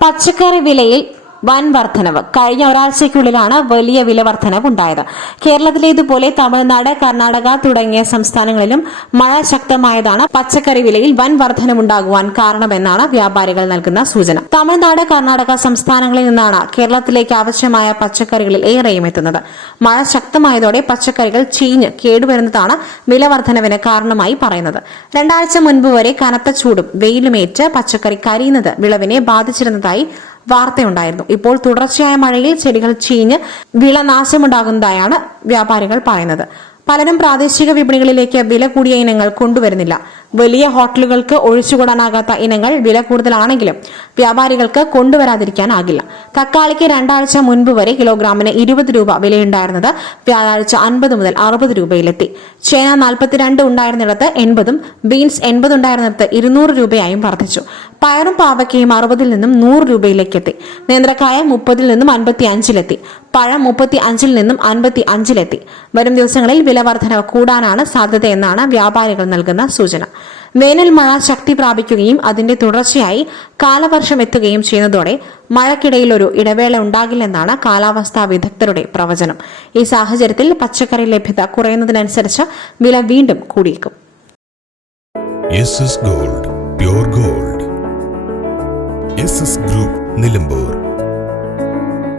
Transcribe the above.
പച്ചക്കറി വിലയിൽ വൻ വർധനവ് കഴിഞ്ഞ ഒരാഴ്ചയ്ക്കുള്ളിലാണ് വലിയ വില വർധനവ് ഉണ്ടായത്. കേരളത്തിലെ ഇതുപോലെ തമിഴ്നാട് കർണാടക തുടങ്ങിയ സംസ്ഥാനങ്ങളിലും മഴ ശക്തമായതാണ് പച്ചക്കറി വിലയിൽ വൻ വർധനവുണ്ടാകുവാൻ കാരണമെന്നാണ് വ്യാപാരികൾ നൽകുന്ന സൂചന. തമിഴ്നാട് കർണാടക സംസ്ഥാനങ്ങളിൽ നിന്നാണ് കേരളത്തിലേക്ക് ആവശ്യമായ പച്ചക്കറികളിൽ ഏറെയും എത്തുന്നത്. മഴ ശക്തമായതോടെ പച്ചക്കറികൾ ചീഞ്ഞ് കേടുവരുന്നതാണ് വില വർധനവിന് കാരണമായി പറയുന്നത്. രണ്ടാഴ്ച മുൻപ് വരെ കനത്ത ചൂടും വെയിലുമേറ്റ് പച്ചക്കറി കരിയുന്നത് വിളവിനെ ബാധിച്ചിരുന്നതായി വാർത്തയുണ്ടായിരുന്നു. ഇപ്പോൾ തുടർച്ചയായ മഴയിൽ ചെടികൾ ചീഞ്ഞ് വിളനാശമുണ്ടാകുന്നതായാണ് വ്യാപാരികൾ പറയുന്നത്. പലരും പ്രാദേശിക വിപണികളിലേക്ക് വില കൂടിയ ഇനങ്ങൾ കൊണ്ടുവരുന്നില്ല. വലിയ ഹോട്ടലുകൾക്ക് ഒഴിച്ചുകൂടാനാകാത്ത ഇനങ്ങൾ വില കൂടുതലാണെങ്കിലും വ്യാപാരികൾക്ക് കൊണ്ടുവരാതിരിക്കാനാകില്ല. തക്കാളിക്ക് രണ്ടാഴ്ച മുൻപ് വരെ കിലോഗ്രാമിന് ഇരുപത് രൂപ വിലയുണ്ടായിരുന്നത് വ്യാഴാഴ്ച അൻപത് മുതൽ അറുപത് രൂപയിലെത്തി. ചേന നാൽപ്പത്തിരണ്ട് ഉണ്ടായിരുന്നിടത്ത് എൺപതും ബീൻസ് എൺപത് ഉണ്ടായിരുന്നിടത്ത് ഇരുന്നൂറ് രൂപയായും വർദ്ധിച്ചു. പയറും പാവയ്ക്കയും അറുപതിൽ നിന്നും നൂറ് രൂപയിലേക്ക് എത്തി നേന്ത്രക്കായ മുപ്പതിൽ നിന്നും അൻപത്തി അഞ്ചിലെത്തി പഴം മുപ്പത്തി അഞ്ചിൽ നിന്നും അൻപത്തി അഞ്ചിലെത്തി വരും ദിവസങ്ങളിൽ വില വർധനവ് കൂടാനാണ് സാധ്യതയെന്നാണ് വ്യാപാരികൾ നൽകുന്ന സൂചന. വേനൽ മഴ ശക്തി പ്രാപിക്കുകയും അതിന്റെ തുടർച്ചയായി കാലവർഷം എത്തുകയും ചെയ്യുന്നതോടെ മഴയ്ക്കിടയിൽ ഒരു ഇടവേള ഉണ്ടാകില്ലെന്നാണ് കാലാവസ്ഥാ വിദഗ്ധരുടെ പ്രവചനം. ഈ സാഹചര്യത്തിൽ പച്ചക്കറി ലഭ്യത കുറയുന്നതിനനുസരിച്ച് വില വീണ്ടും കൂടിയേക്കും. Gold gold group Nilambur